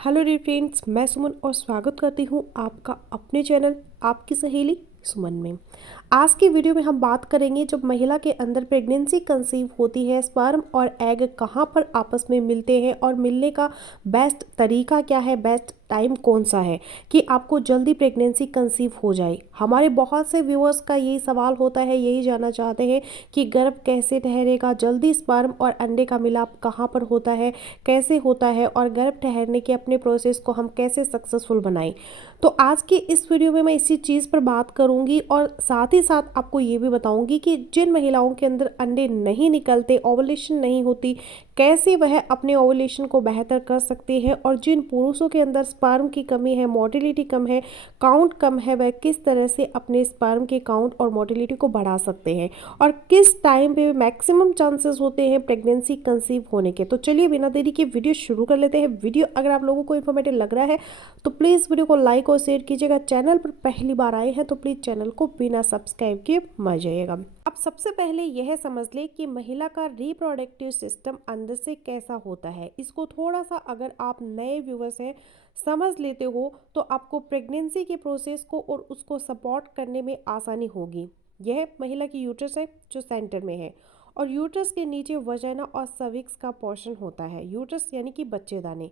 Hello dear friends, मैं सुमन और स्वागत करती हूँ आपका अपने चैनल आपकी सहेली सुमन में। आज की वीडियो में हम बात करेंगे जब महिला के अंदर प्रेगनेंसी कंसीव होती है, स्पर्म और एग कहाँ पर आपस में मिलते हैं और मिलने का बेस्ट तरीका क्या है, बेस्ट टाइम कौन सा है कि आपको जल्दी प्रेगनेंसी कंसीव हो जाए। हमारे बहुत से व्यूअर्स का यही सवाल होता है, यही जानना चाहते हैं कि गर्भ कैसे ठहरेगा, जल्दी स्पर्म और अंडे का मिलाप कहाँ पर होता है, कैसे होता है और गर्भ ठहरने के अपने प्रोसेस को हम कैसे सक्सेसफुल बनाएं। तो आज की इस वीडियो में मैं इसी चीज़ पर बात करूंगी और साथ ही साथ आपको ये भी बताऊंगी कि जिन महिलाओं के अंदर अंडे नहीं निकलते, ओवुलेशन नहीं होती, कैसे वह अपने ओवुलेशन को बेहतर कर सकती है, और जिन पुरुषों के अंदर स्पर्म की कमी है, मोटिलिटी कम है, काउंट कम है, वह किस तरह से अपने स्पर्म के काउंट और मोटिलिटी को बढ़ा सकते हैं और किस टाइम पे मैक्सिमम चांसेस होते हैं प्रेगनेंसी कंसीव होने के। तो चलिए बिना देरी के वीडियो शुरू कर लेते हैं। वीडियो अगर आप लोगों को इन्फॉर्मेटिव लग रहा है तो प्लीज़ वीडियो को लाइक और शेयर कीजिएगा। चैनल पर पहली बार आए हैं तो प्लीज़ चैनल को बिना सब्सक्राइब किए मत जाइएगा। अब सबसे पहले यह समझ ले कि महिला का रिप्रोडक्टिव सिस्टम अंदर से कैसा होता है। इसको थोड़ा सा अगर आप नए व्यूवर्स हैं समझ लेते हो तो आपको प्रेगनेंसी के प्रोसेस को और उसको सपोर्ट करने में आसानी होगी। यह महिला की यूट्रस है जो सेंटर में है और यूट्रस के नीचे वजाइना और सर्विक्स का पोर्शन होता है। यूट्रस यानी कि बच्चेदानी,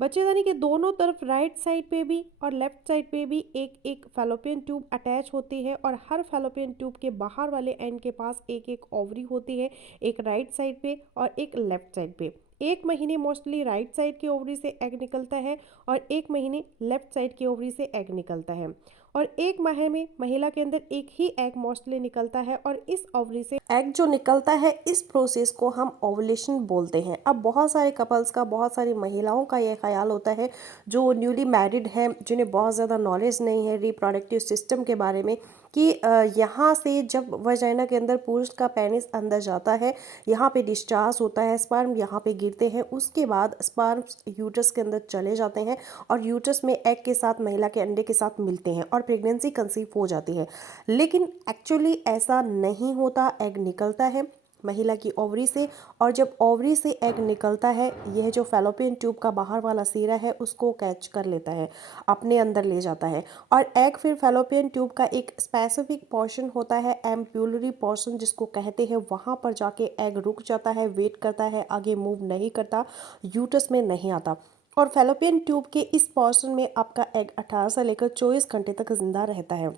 बच्चेदानी के दोनों तरफ राइट साइड पे भी और लेफ्ट साइड पे भी एक एक फैलोपियन ट्यूब अटैच होती है और हर फैलोपियन ट्यूब के बाहर वाले एंड के पास एक एक ओवरी होती है, एक राइट साइड पे और एक लेफ्ट साइड पे। एक महीने मोस्टली राइट साइड के ओवरी से एग निकलता है और एक महीने लेफ्ट साइड के ओवरी से एग निकलता है और एक माह में महिला के अंदर एक ही एग मोस्टली निकलता है और इस ओवरी से एग जो निकलता है इस प्रोसेस को हम ओवुलेशन बोलते हैं। अब बहुत सारे कपल्स का, बहुत सारी महिलाओं का यह ख्याल होता है जो न्यूली मैरिड है, जिन्हें बहुत ज़्यादा नॉलेज नहीं है रिप्रोडक्टिव सिस्टम के बारे में, कि यहाँ से जब वजाइना के अंदर पुरुष का पेनिस अंदर जाता है, यहाँ पे डिस्चार्ज होता है, स्पर्म यहाँ पे गिरते हैं, उसके बाद स्पर्म यूट्रस के अंदर चले जाते हैं और यूट्रस में एग के साथ, महिला के अंडे के साथ मिलते हैं और प्रेगनेंसी कंसीव हो जाती है। लेकिन एक्चुअली ऐसा नहीं होता। एग निकलता है महिला की ओवरी से और जब ओवरी से एग निकलता है, यह जो फैलोपियन ट्यूब का बाहर वाला सिरा है उसको कैच कर लेता है, अपने अंदर ले जाता है और एग फिर फैलोपियन ट्यूब का एक स्पेसिफिक पोर्शन होता है, एम्प्यूलरी पोर्शन जिसको कहते हैं, वहाँ पर जाके एग रुक जाता है, वेट करता है, आगे मूव नहीं करता, यूट्रस में नहीं आता और फैलोपियन ट्यूब के इस पोर्शन में आपका एग 18 से लेकर 24 घंटे तक जिंदा रहता है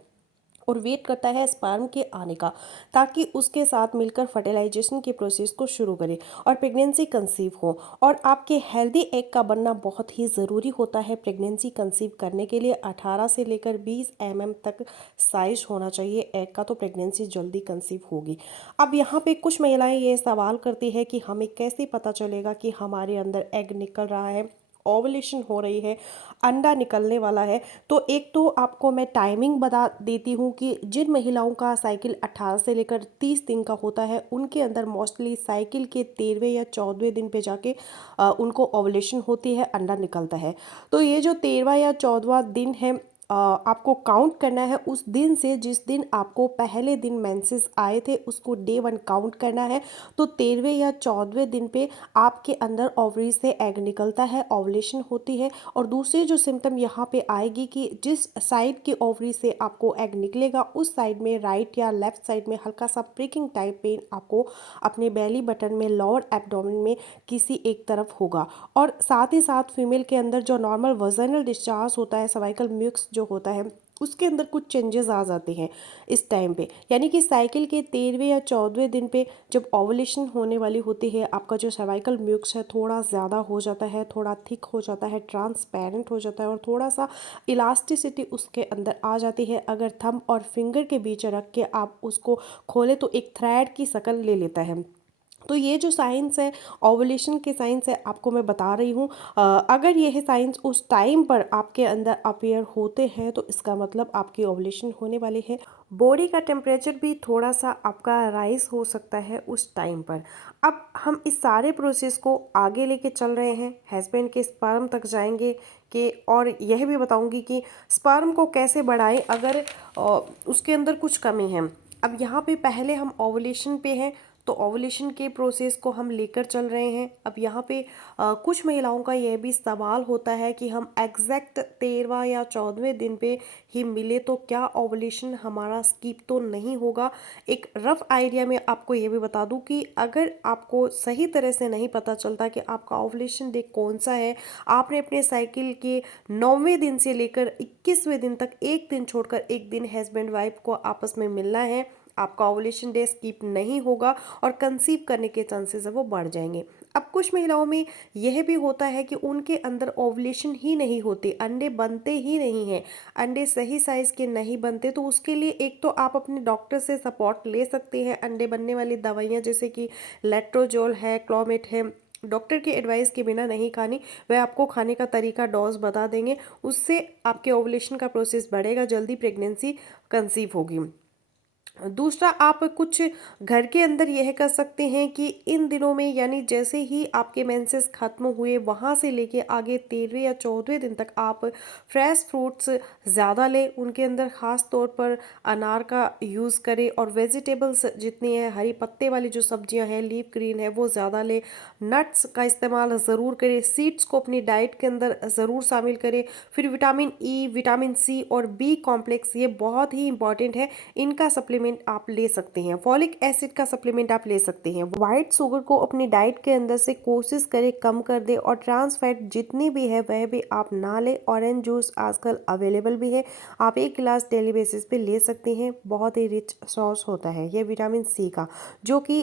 और वेट करता है स्पर्म के आने का, ताकि उसके साथ मिलकर फर्टिलाइजेशन के प्रोसेस को शुरू करे और प्रेगनेंसी कंसीव हो। और आपके हेल्दी एग का बनना बहुत ही ज़रूरी होता है प्रेगनेंसी कंसीव करने के लिए। 18 से लेकर 20 तक साइज होना चाहिए एग का, तो प्रेगनेंसी जल्दी कंसीव होगी। अब यहाँ पे कुछ महिलाएं ये सवाल करती है कि हमें कैसे पता चलेगा कि हमारे अंदर एग निकल रहा है, ओवुलेशन हो रही है, अंडा निकलने वाला है। तो एक तो आपको मैं टाइमिंग बता देती हूँ कि जिन महिलाओं का साइकिल 18 से लेकर 30 दिन का होता है, उनके अंदर मोस्टली साइकिल के 13वें या 14वें दिन पे जाके उनको ओवुलेशन होती है, अंडा निकलता है। तो ये जो 13वां या 14वां दिन है, आपको काउंट करना है उस दिन से जिस दिन आपको पहले दिन मेंसेस आए थे, उसको डे 1 काउंट करना है। तो 13वें या 14वें दिन पे आपके अंदर ओवरी से एग निकलता है, ओवुलेशन होती है। और दूसरी जो सिम्टम यहाँ पे आएगी कि जिस साइड की ओवरी से आपको एग निकलेगा उस साइड में, राइट या लेफ्ट साइड में, हल्का सा प्रिकिंग टाइप पेन आपको अपने बेली बटन में, लोअर एब्डोमेन में किसी एक तरफ होगा। और साथ ही साथ फीमेल के अंदर जो नॉर्मल वजाइनल डिस्चार्ज होता है, सर्वाइकल म्यूकस जो होता है, उसके अंदर कुछ चेंजेस आ जाते हैं इस टाइम पे। यानी कि साइकिल के 13वें या 14वें दिन पे जब ओवुलेशन होने वाली होती है, आपका जो सर्वाइकल म्यूकस है थोड़ा ज़्यादा हो जाता है, थोड़ा थिक हो जाता है, ट्रांसपेरेंट हो जाता है और थोड़ा सा इलास्टिसिटी उसके अंदर आ जाती है। अगर थंब और फिंगर के बीच रख के आप उसको खोले तो एक थ्रेड की शक्ल ले लेता है। तो ये जो साइंस है, ओवुलेशन के साइंस है, आपको मैं बता रही हूँ। अगर यह साइंस उस टाइम पर आपके अंदर अपीयर होते हैं तो इसका मतलब आपकी ओवुलेशन होने वाली है। बॉडी का टेम्परेचर भी थोड़ा सा आपका राइज हो सकता है उस टाइम पर। अब हम इस सारे प्रोसेस को आगे लेके चल रहे हैं, हस्बैंड के स्पर्म तक जाएंगे कि, और यह भी बताऊंगी कि स्पर्म को कैसे बढ़ाएं अगर उसके अंदर कुछ कमी है। अब यहाँ पे पहले हम ओवुलेशन पे हैं, तो ओवुलेशन के प्रोसेस को हम लेकर चल रहे हैं। अब यहाँ पे कुछ महिलाओं का यह भी सवाल होता है कि हम एग्जैक्ट 13वां या 14वें दिन पे ही मिले तो क्या ओवुलेशन हमारा स्किप तो नहीं होगा। एक रफ आइडिया में आपको ये भी बता दूं कि अगर आपको सही तरह से नहीं पता चलता कि आपका ओवुलेशन डे कौन सा है, आपने अपने साइकिल के 9वें दिन से लेकर 21वें दिन तक एक दिन छोड़कर एक दिन हस्बैंड वाइफ को आपस में मिलना है, आपका ओवुलेशन डे स्किप नहीं होगा और कंसीव करने के चांसेस है वो बढ़ जाएंगे। अब कुछ महिलाओं में यह भी होता है कि उनके अंदर ओवुलेशन ही नहीं होते, अंडे बनते ही नहीं हैं, अंडे सही साइज के नहीं बनते। तो उसके लिए एक तो आप अपने डॉक्टर से सपोर्ट ले सकते हैं। अंडे बनने वाली दवाइयाँ जैसे कि लेट्रोजोल है, क्लोमिट है, डॉक्टर की एडवाइस के बिना नहीं खानी, वह आपको खाने का तरीका डोज बता देंगे, उससे आपके ओवुलेशन का प्रोसेस बढ़ेगा, जल्दी प्रेगनेंसी कंसीव होगी। दूसरा, आप कुछ घर के अंदर यह कर सकते हैं कि इन दिनों में यानी जैसे ही आपके मेंसेस खत्म हुए वहाँ से लेके आगे 13वें या 14वें दिन तक आप फ्रेश फ्रूट्स ज़्यादा लें, उनके अंदर ख़ास तौर पर अनार का यूज़ करें और वेजिटेबल्स जितनी है हरी पत्ते वाली जो सब्जियां हैं, लीफ ग्रीन है, वो ज़्यादा लें। नट्स का इस्तेमाल ज़रूर करें, सीड्स को अपनी डाइट के अंदर ज़रूर शामिल करें। फिर विटामिन ई, विटामिन सी और बी कॉम्प्लेक्स ये बहुत ही इंपॉर्टेंट है, इनका सप्लीमेंट आप ले सकते हैं। फॉलिक एसिड का सप्लीमेंट आप ले सकते हैं। व्हाइट शुगर को अपनी डाइट के अंदर से कोशिश करें कम कर दे और ट्रांस फैट जितनी भी है वह भी आप ना लें। ऑरेंज जूस आजकल अवेलेबल भी है, आप 1 गिलास डेली बेसिस पे ले सकते हैं, बहुत ही रिच सोर्स होता है ये विटामिन सी का, जो कि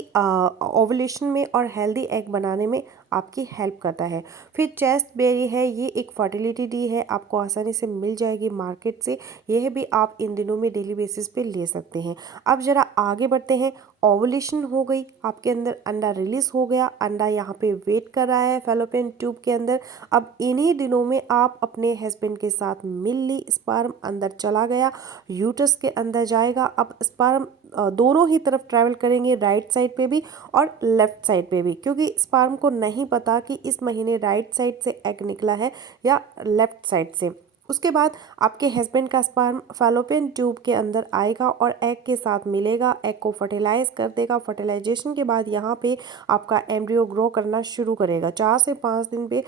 ओवुलेशन में और हेल्दी एग बनाने में आपकी हेल्प करता है। फिर चेस्ट बेरी है, ये एक फर्टिलिटी टी है, आपको आसानी से मिल जाएगी मार्केट से, यह भी आप इन दिनों में डेली बेसिस पे ले सकते हैं। अब जरा आगे बढ़ते हैं। ओवुलेशन हो गई, आपके अंदर अंडा रिलीज हो गया, अंडा यहाँ पे वेट कर रहा है फैलोपियन ट्यूब के अंदर। अब इन्हीं दिनों में आप अपने हस्बैंड के साथ मिल ली, स्पर्म अंदर चला गया, यूट्रस के अंदर जाएगा। अब स्पर्म दोनों ही तरफ ट्रैवल करेंगे, राइट साइड पे भी और लेफ्ट साइड पे भी, क्योंकि स्पर्म को नहीं पता कि इस महीने राइट साइड से एग निकला है या लेफ्ट साइड से। उसके बाद आपके हस्बैंड का स्पर्म फैलोपियन ट्यूब के अंदर आएगा और एग के साथ मिलेगा, एग को फर्टिलाइज कर देगा। फर्टिलाइजेशन के बाद यहाँ पे आपका एम्ब्रियो ग्रो करना शुरू करेगा। 4 से 5 दिन पे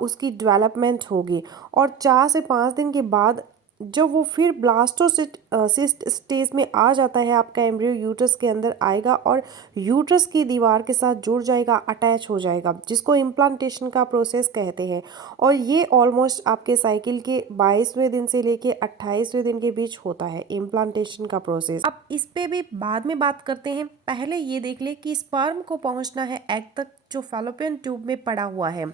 उसकी डेवलपमेंट होगी और 4 से 5 दिन के बाद जब वो फिर ब्लास्टोसिस्ट स्टेज में आ जाता है, आपका एम्ब्रियो यूट्रस के अंदर आएगा और यूट्रस की दीवार के साथ जुड़ जाएगा, अटैच हो जाएगा, जिसको इम्प्लांटेशन का प्रोसेस कहते हैं। और ये ऑलमोस्ट आपके साइकिल के 22वें दिन से लेके 28वें दिन के बीच होता है इम्प्लांटेशन का प्रोसेस। अब इस पे भी बाद में बात करते हैं, पहले ये देख ले कि स्पर्म को पहुंचना है एग तक जो फैलोपियन ट्यूब में पड़ा हुआ है।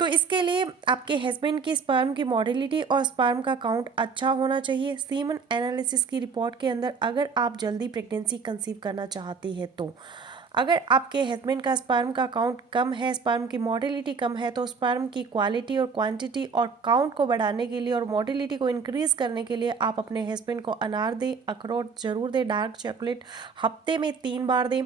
तो इसके लिए आपके हस्बैंड की स्पर्म की मोटिलिटी और स्पर्म का काउंट अच्छा होना चाहिए। सीमन एनालिसिस की रिपोर्ट के अंदर अगर आप जल्दी प्रेगनेंसी कंसीव करना चाहती है तो अगर आपके हस्बैंड का स्पर्म का काउंट कम है, स्पर्म की मोटिलिटी कम है, तो स्पर्म की क्वालिटी और क्वांटिटी और काउंट को बढ़ाने के लिए और मोटिलिटी को इंक्रीज करने के लिए आप अपने हस्बैंड को अनार दें, अखरोट जरूर दें, डार्क चॉकलेट हफ्ते में 3 बार दें,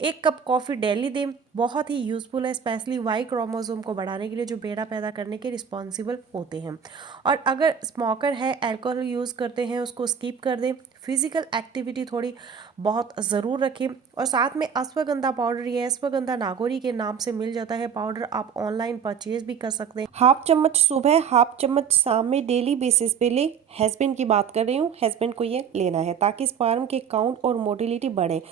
1 कप कॉफ़ी डेली दें, बहुत ही यूज़फुल है, स्पेशली वाई क्रोमोसोम को बढ़ाने के लिए जो बेटा पैदा करने के रिस्पॉन्सिबल होते हैं। और अगर स्मोकर है, अल्कोहल यूज़ करते हैं, उसको स्किप कर दें। फिजिकल एक्टिविटी थोड़ी बहुत ज़रूर रखें और साथ में अश्वगंधा पाउडर या अश्वगंधा नागौरी के नाम से मिल जाता है पाउडर, आप ऑनलाइन परचेज भी कर सकते हैं। 1/2 चम्मच सुबह, 1/2 चम्मच शाम में डेली बेसिस पे ले। हस्बैंड की बात कर रही हूँ, हस्बैंड को ये लेना है ताकि स्पर्म के काउंट और मोटिलिटी बढ़े।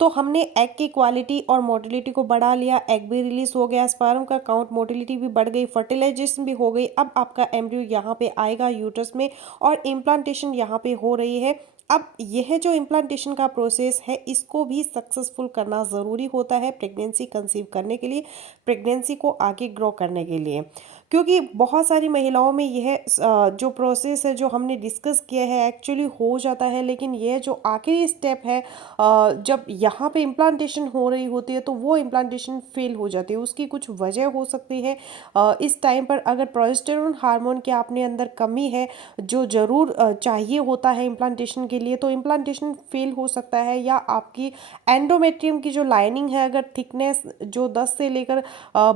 तो हमने एग की क्वालिटी और मोटिलिटी को बढ़ा लिया, एग भी रिलीज हो गया, स्पर्म का काउंट, मोटिलिटी भी बढ़ गई, फर्टिलाइजेशन भी हो गई। अब आपका एम्ब्रियो यहाँ पे आएगा यूट्रस में और इम्प्लांटेशन यहाँ पे हो रही है। अब यह जो इम्प्लांटेशन का प्रोसेस है इसको भी सक्सेसफुल करना ज़रूरी होता है प्रेगनेंसी कंसीव करने के लिए, प्रेगनेंसी को आगे ग्रो करने के लिए, क्योंकि बहुत सारी महिलाओं में यह जो प्रोसेस है जो हमने डिस्कस किया है एक्चुअली हो जाता है, लेकिन यह जो आखिरी स्टेप है जब यहाँ पे इम्प्लांटेशन हो रही होती है तो वो इम्प्लांटेशन फेल हो जाती है। उसकी कुछ वजह हो सकती है, इस टाइम पर अगर प्रोजेस्टेरोन हार्मोन के अपने अंदर कमी है जो ज़रूर चाहिए होता है इम्प्लांटेशन के लिए, तो इम्प्लांटेशन फेल हो सकता है। या आपकी एंडोमेट्रियम की जो लाइनिंग है अगर थिकनेस जो 10 से लेकर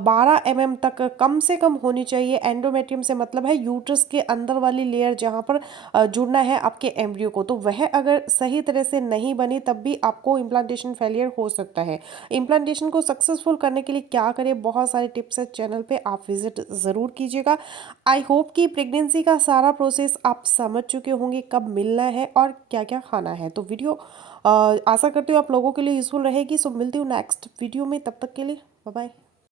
12 mm तक कम से कम होनी होनी चाहिए। एंडोमेट्रियम से मतलब है यूट्रस के अंदर वाली लेयर जहाँ पर जुड़ना है आपके एम्ब्रियो को, तो वह अगर सही तरह से नहीं बनी तब भी आपको इम्प्लांटेशन फेलियर हो सकता है। इम्प्लांटेशन को सक्सेसफुल करने के लिए क्या करें, बहुत सारे टिप्स है चैनल पे, आप विजिट ज़रूर कीजिएगा। आई होप कि प्रेगनेंसी का सारा प्रोसेस आप समझ चुके होंगे, कब मिलना है और क्या क्या खाना है। तो वीडियो आशा करती हूँ आप लोगों के लिए यूज़फुल रहेगी। सो मिलती हूँ नेक्स्ट वीडियो में, तब तक के लिए बाय बाय।